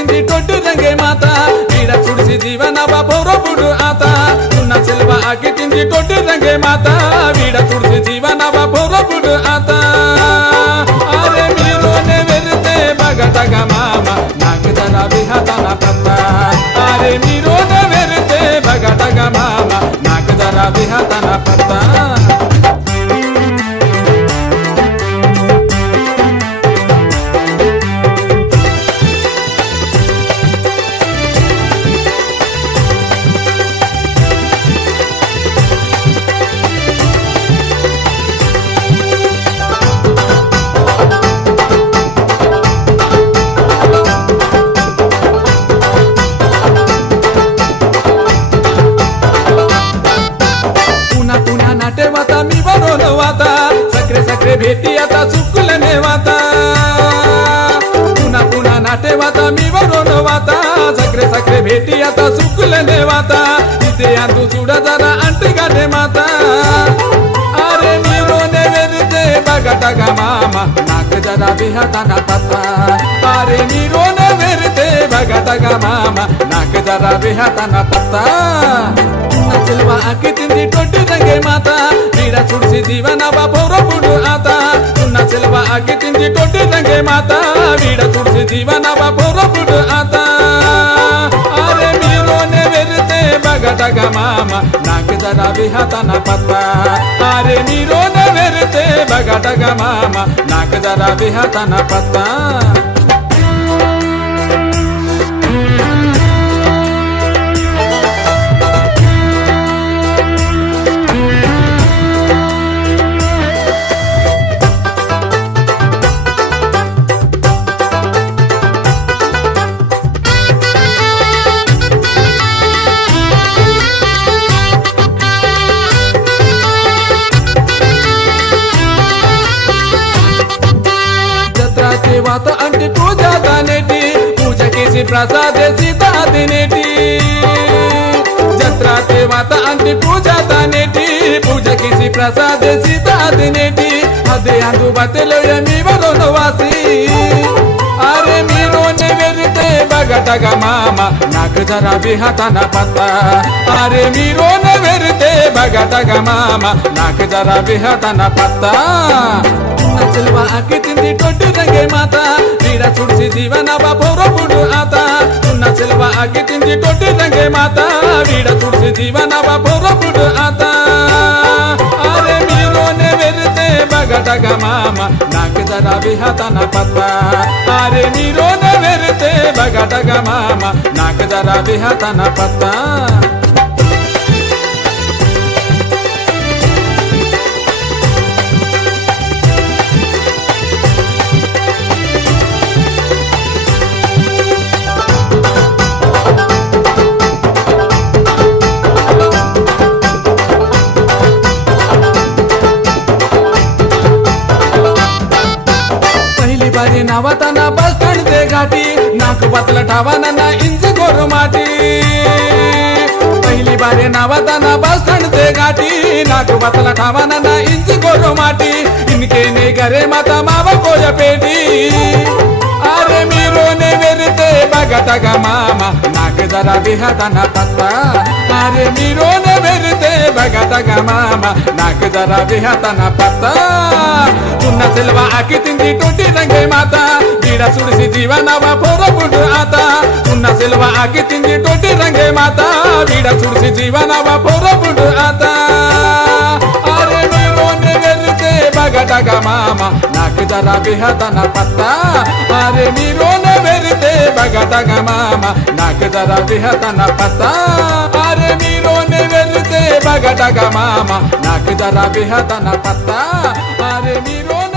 तिंदी टोटी रंगे माता बीड़ा चुड़सी जीवन भौरो बुडु आता सुना सिल्वा आके तिंदी टोटी रंगे माता बीड़ा चुड़सी जीवन भौरो बुडु आता अरे मीरो ने वेरते बगटगा मामा नाक जरा बिहाताना पत्ता अरे मीरो ने वेरते बगटगा मामा नाक जरा बिहाताना पत्ता सक्रे सक्रे भेटी आता चुकलने वाता पुन्हा पुन्हा नाटे वाता मी वरोन वाता सक्रे सक्रे भेटी आता चुकलने वाता इथे आंदू चुडा जरा अंटी गाडे माता अरे मीरोने वेरते बगटगा मामा नाक जरा बिहाताना पत्ता अरे मीरोने वेरते बगटगा मामा नाक जरा बिहाताना पत्ता सिल्वा आके तिंदी टोटी रंगे माता बीड़ा चुड़सी जीवन भौरो बुडु आता सुना सिल्वा आके तिंदी टोटी रंगे माता बीड़ा चुड़सी जीवन भौरो बुडु आता अरे मीरो ने वेरते बगटगा मामा नाक जरा बिहाताना पत्ता अरे मीरो ने वेरते बगटगा मामा नाक जरा बिहाताना पत्ता वात अंटी पूजा दानेटी पूजा केसी प्रसाद सीता दिनेटी जत्रा ते वात अंटी पूजा दानेटी पूजा केसी प्रसाद सीता दिनेटी अदे अंदु बतलो यमी वरोन वासी अरे मीरो ने वेरते बगटगा मामा नाक जरा बिहाताना पत्ता अरे मीरो ने वेरते बगटगा मामा नाक जरा बिहाताना पत्ता सिल्वा आके तिंदी टोटी रंगे माता बीड़ा चुड़सी जीवन भौरो बुडु आता सुना सिल्वा आके तिंदी टोटी रंगे माता बीड़ा चुड़सी जीवन भौरो बुडु आता अरे मीरो ने वेरते बगटगा मामा नाक जरा बिहाताना पत्ता अरे मीरो ने वेरते बगटगा मामा नाक जरा बिहाताना पत्ता नावाताना बस स्टँड दे घाटी नाक बतला ठावाना ना इंज गोर माटी पहिली बारे नावाताना बस स्टँड दे घाटी नाक बतला ठावाना ना इंज गोर माटी इनके ने घरे माता मावा कोया पेटी अरे मीरो ने वेरते बगटगा मामा नाक जरा बिहाताना पत्ता अरे मीरो ने वेरते बगटगा मामा नाक जरा बिहाताना पत्ता सुना सिल्वा आके तिंदी टोटी रंगे माता बीड़ा चुड़सी जीवन भौरो बुडु आता सुना सिल्वा आके तिंदी टोटी रंगे माता बीड़ा चुड़सी जीवन भौरो बुडु आता अरे मीरो ने वेरते बगटगा मामा नाक जरा बिहाताना पत्ता अरे मीरो ने वेरते बगटगा मामा नाक जरा बिहाताना पत्ता अरे मीरो ने वेरते बगटगा मामा नाक जरा बिहाताना पत्ता अरे मीरो